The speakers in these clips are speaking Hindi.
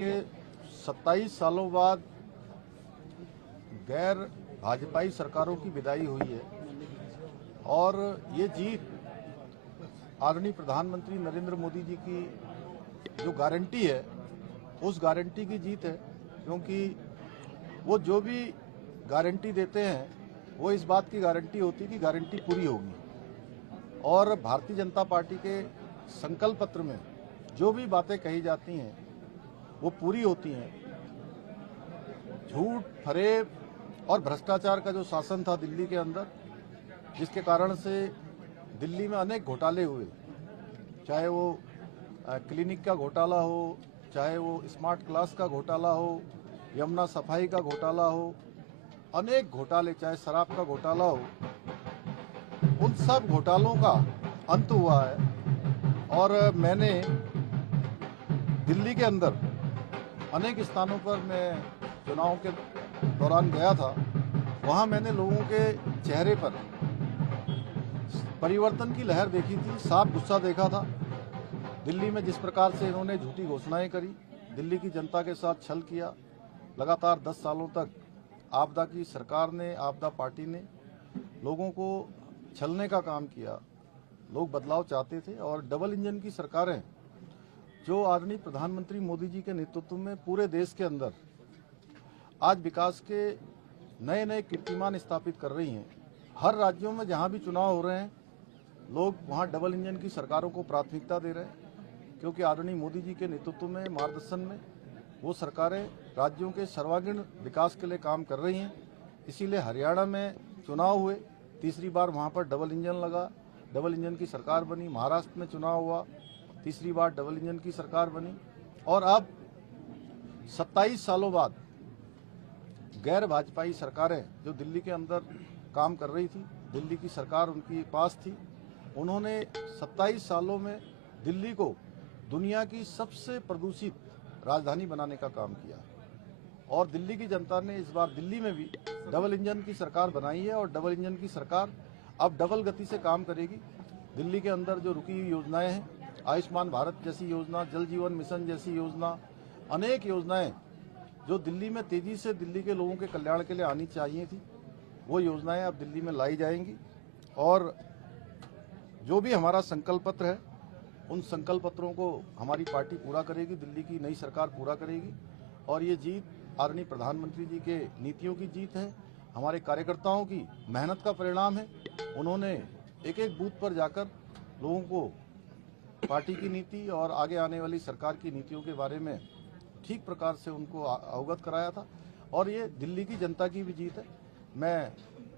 के 27 सालों बाद गैर भाजपाई सरकारों की विदाई हुई है और ये जीत आदरणीय प्रधानमंत्री नरेंद्र मोदी जी की जो गारंटी है उस गारंटी की जीत है, क्योंकि वो जो भी गारंटी देते हैं वो इस बात की गारंटी होती है कि गारंटी पूरी होगी। और भारतीय जनता पार्टी के संकल्प पत्र में जो भी बातें कही जाती हैं वो पूरी होती हैं। झूठ, फरेब और भ्रष्टाचार का जो शासन था दिल्ली के अंदर, जिसके कारण से दिल्ली में अनेक घोटाले हुए, चाहे वो क्लिनिक का घोटाला हो, चाहे वो स्मार्ट क्लास का घोटाला हो, यमुना सफाई का घोटाला हो, अनेक घोटाले, चाहे शराब का घोटाला हो, उन सब घोटालों का अंत हुआ है। और मैंने दिल्ली के अंदर अनेक स्थानों पर मैं चुनाव के दौरान गया था, वहां मैंने लोगों के चेहरे पर परिवर्तन की लहर देखी थी, साफ गुस्सा देखा था। दिल्ली में जिस प्रकार से इन्होंने झूठी घोषणाएं करी, दिल्ली की जनता के साथ छल किया, लगातार 10 सालों तक आपदा की सरकार ने, आपदा पार्टी ने लोगों को छलने का काम किया। लोग बदलाव चाहते थे और डबल इंजन की सरकारें जो आदरणीय प्रधानमंत्री मोदी जी के नेतृत्व में पूरे देश के अंदर आज विकास के नए नए कीर्तिमान स्थापित कर रही हैं। हर राज्यों में जहां भी चुनाव हो रहे हैं, लोग वहां डबल इंजन की सरकारों को प्राथमिकता दे रहे हैं, क्योंकि आदरणीय मोदी जी के नेतृत्व में, मार्गदर्शन में वो सरकारें राज्यों के सर्वांगीण विकास के लिए काम कर रही हैं। इसीलिए हरियाणा में चुनाव हुए, तीसरी बार वहां पर डबल इंजन लगा, डबल इंजन की सरकार बनी। महाराष्ट्र में चुनाव हुआ, तीसरी बार डबल इंजन की सरकार बनी। और अब 27 सालों बाद गैर भाजपाई सरकारें जो दिल्ली के अंदर काम कर रही थी, दिल्ली की सरकार उनकी पास थी, उन्होंने 27 सालों में दिल्ली को दुनिया की सबसे प्रदूषित राजधानी बनाने का काम किया। और दिल्ली की जनता ने इस बार दिल्ली में भी डबल इंजन की सरकार बनाई है और डबल इंजन की सरकार अब डबल गति से काम करेगी। दिल्ली के अंदर जो रुकी हुई योजनाएं हैं, आयुष्मान भारत जैसी योजना, जल जीवन मिशन जैसी योजना, अनेक योजनाएं जो दिल्ली में तेजी से दिल्ली के लोगों के कल्याण के लिए आनी चाहिए थी, वो योजनाएं अब दिल्ली में लाई जाएंगी। और जो भी हमारा संकल्प पत्र है, उन संकल्प पत्रों को हमारी पार्टी पूरा करेगी, दिल्ली की नई सरकार पूरा करेगी। और ये जीत आदरणीय प्रधानमंत्री जी के नीतियों की जीत है, हमारे कार्यकर्ताओं की मेहनत का परिणाम है। उन्होंने एक एक बूथ पर जाकर लोगों को पार्टी की नीति और आगे आने वाली सरकार की नीतियों के बारे में ठीक प्रकार से उनको अवगत कराया था। और ये दिल्ली की जनता की भी जीत है। मैं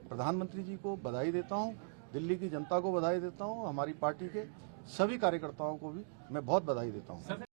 प्रधानमंत्री जी को बधाई देता हूं, दिल्ली की जनता को बधाई देता हूं, हमारी पार्टी के सभी कार्यकर्ताओं को भी मैं बहुत बधाई देता हूं।